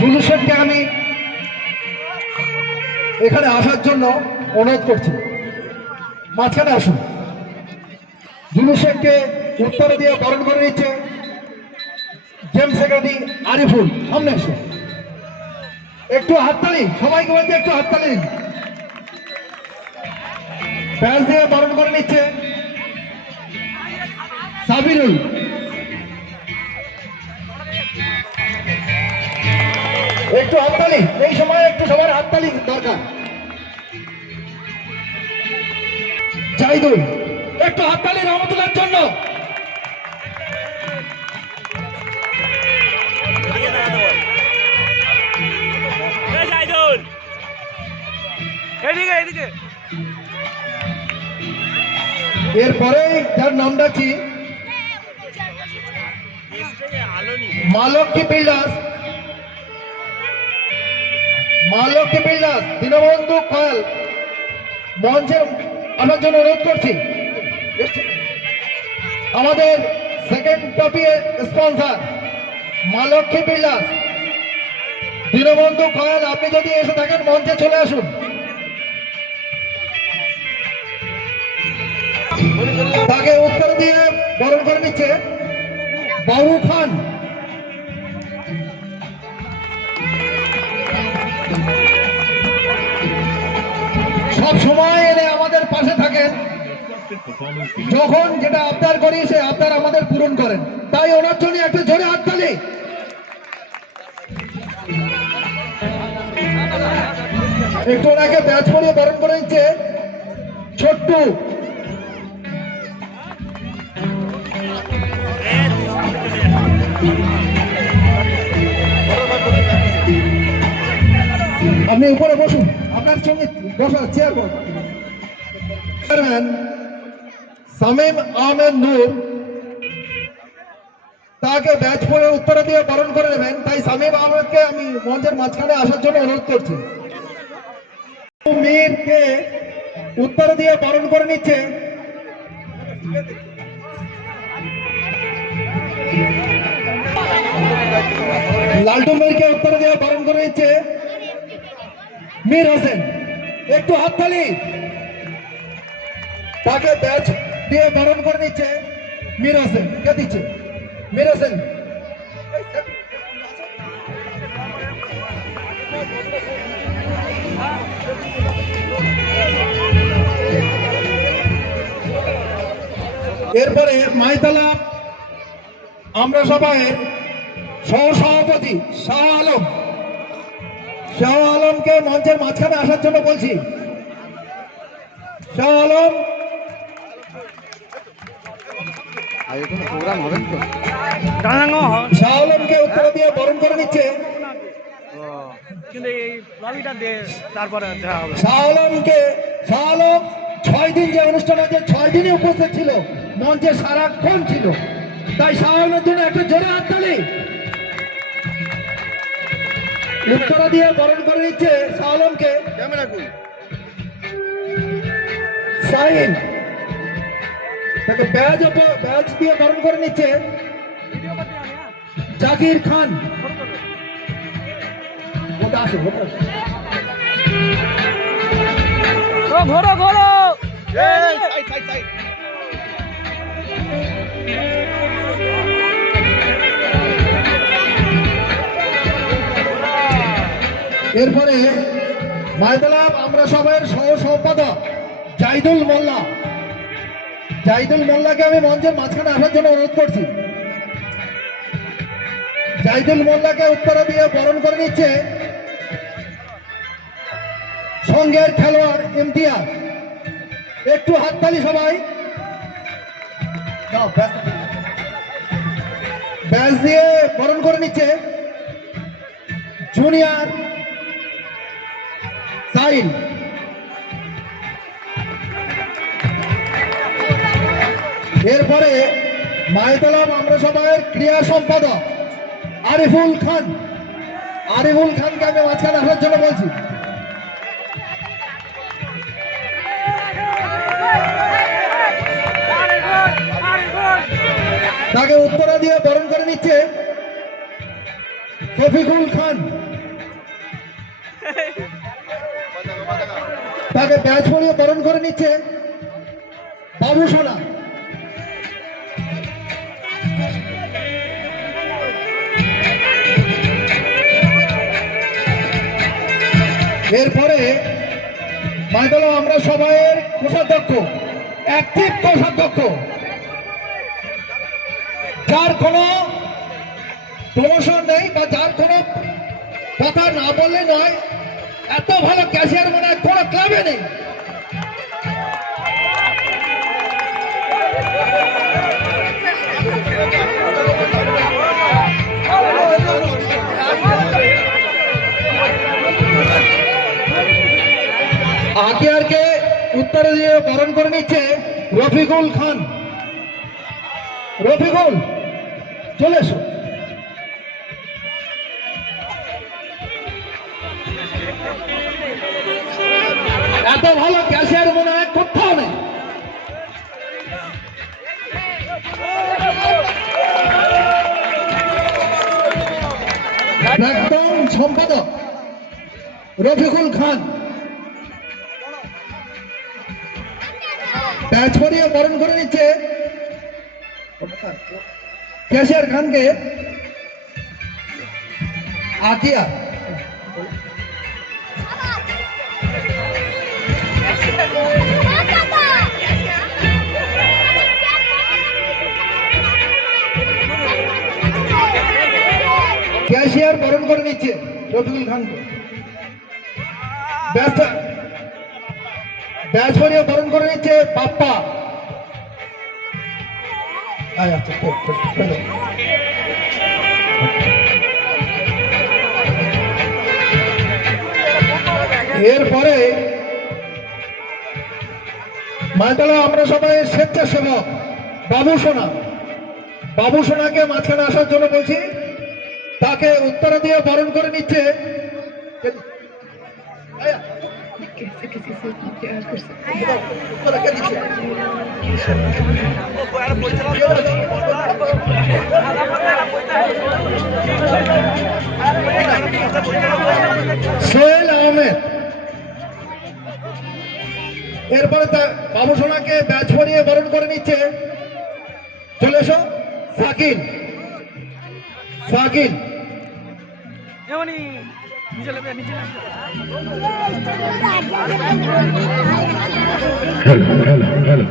জুলুসেরকে আমি এখানে আসার জন্য অনুরোধ করছি, মাঝখানে আসুন। জুলুসেরকে উত্তর দিয়ে বরণ করে নিচ্ছে জেম সেক্রেটারি আরিফুল। সামনে আসুন, একটু হাততালি, সবাইকে বলতে একটু হাততালি দিন। ব্যাস দিয়ে বরণ করে নিচ্ছে সাবিরুল। একটু হাততালি, এই সময় একটু সবার হাততালি দরকার। জাহিদুল, একটু হাততালি রহমতুল্লাহর জন্য। এরপরে যার নামটা কি, মালকী বিল্ডার্স, মালকী বিল্ডার্স দীনবন্ধু কয়াল মঞ্চে আসার জন্য অনুরোধ করছি। আমাদের সেকেন্ড টপির স্পন্সর মালকী বিল্ডার্স দীনবন্ধু কয়াল, আপনি যদি এসে থাকেন মঞ্চে চলে আসুন। তাকে উত্তর দিয়ে বরণ করে নিচ্ছে বাবু খান। সব সময় এনে আমাদের পাশে থাকেন, যখন যেটা আবদার করি সে আবদার আমাদের পূরণ করেন, তাই ওনার জন্য একটু জোরে হাততালি। একটু ওনাকে ব্যাচ পরিয়ে বরণ করে নিচ্ছে ছোট্টু। আপনি উপরে বসুন, আপনার সঙ্গে বসা চেয়ার চেয়ারম্যান শামীম আহমেদ নূর তাকে ব্যাচ পরে উত্তর দিয়ে বরণ করে নেবেন, তাই শামীম আহমেদকে আমি মঞ্চের মাঝখানে আসার জন্য অনুরোধ করছি। মীরকে উত্তর দিয়ে বরণ করে নিচ্ছে লালটু। মীরকে উত্তর দিয়ে বরণ করে নিচ্ছে মীর হোসেন। একটু হাততালি। তাকে ব্যাচ দিয়ে বরণ করে নিচ্ছে মীর হোসেন। কে দিচ্ছে? মীর হোসেন। এরপরে মাইতলা আমরা সবাই সহসভাপতি শাহ আলম, শাহ আলমকে মঞ্চের মাঝখানে আসার জন্য বলছি। শাহ আলম, প্রোগ্রাম হবে তো, শাহ আলমকে উত্তর দিয়ে বরণ করে নিচ্ছে শাহ আলমকে। শাহ আলম 6 দিন যে অনুষ্ঠান আছে 6 দিনই উপস্থিত ছিল, মঞ্চে সারাক্ষণ ছিল, তাই শাহ আলমের জন্য একটু জোরে হাততালি। উত্তর দিয়ে বরণ করে নিচ্ছে শাহ আলমকে সাহিল। তাকে ব্যাচ দিয়ে বরণ করে নিচ্ছে জাকির খান। ঘোড়ো ঘোড়ো। এরপরে মাইতলা আমরা সবাই সহ সম্পাদক জাহিদুল মোল্লা, জাহিদুল মোল্লাকে আমি মঞ্চের মাঝখানে আসার জন্য অনুরোধ করছি। জাহিদুল মোল্লাকে উত্তর দিয়ে বরণ করে নিচ্ছে সঙ্গের খেলোয়াড় ইমতিয়াজ। একটু হাততালি সবাই। ব্যাচ দিয়ে বরণ করে নিচ্ছে জুনিয়র সাইল। এরপরে মাইতলাম আমরা সবাই ক্রীড়া সম্পাদক আরিফুল খান, আরিফুল খানকে আমি মাঝখানে আসার জন্য বলছি। তাকে উত্তরা দিয়ে বরণ করে নিচ্ছে শফিকুল খান। তাকে ব্যাচ পরিয়ে বরণ করে নিচ্ছে বাবু সোনা। এরপরে ময়দানে আমরা সবাই কোষাধ্যক্ষ, অ্যাক্টিভ কোষাধ্যক্ষ, যার কোনো প্রমোশন নেই বা যার কোনো কথা না বললে নয়, এত ভালো ক্যাশিয়ার মনে হয় কোনো ক্লাবে নেই। আকিয়ারকে উত্তরে দিয়ে বরণ করে নিচ্ছে রফিকুল খান। রফিকুল চলে এসো। এত ভালো ক্যাশিয়ার মনে হয় কোথাও নেই। একদম সম্পাদক রফিকুল খান ব্যাচ করিয়ে বরণ করে নিচ্ছে ক্যাশিয়ার খানকে আতিয়া। ক্যাশিয়ার বরণ করে নিচ্ছে রফিকুল খানকে। ব্যাচ করিয়ে বরণ করে নিচ্ছে পাপ্পা। এরপরে মাতালা আমরা সবাই স্বেচ্ছাসেবক বাবু সোনা। বাবু সোনাকে মাঝখানে আসার জন্য বলছি, তাকে উত্তরা দিয়ে বরণ করে নিচ্ছে সোহেল আহমেদ। এরপরে বাবু সোনাকে ব্যাচ পরিয়ে বরণ করে নিচ্ছে, চলে এসো সাকিন। সাকিন hello.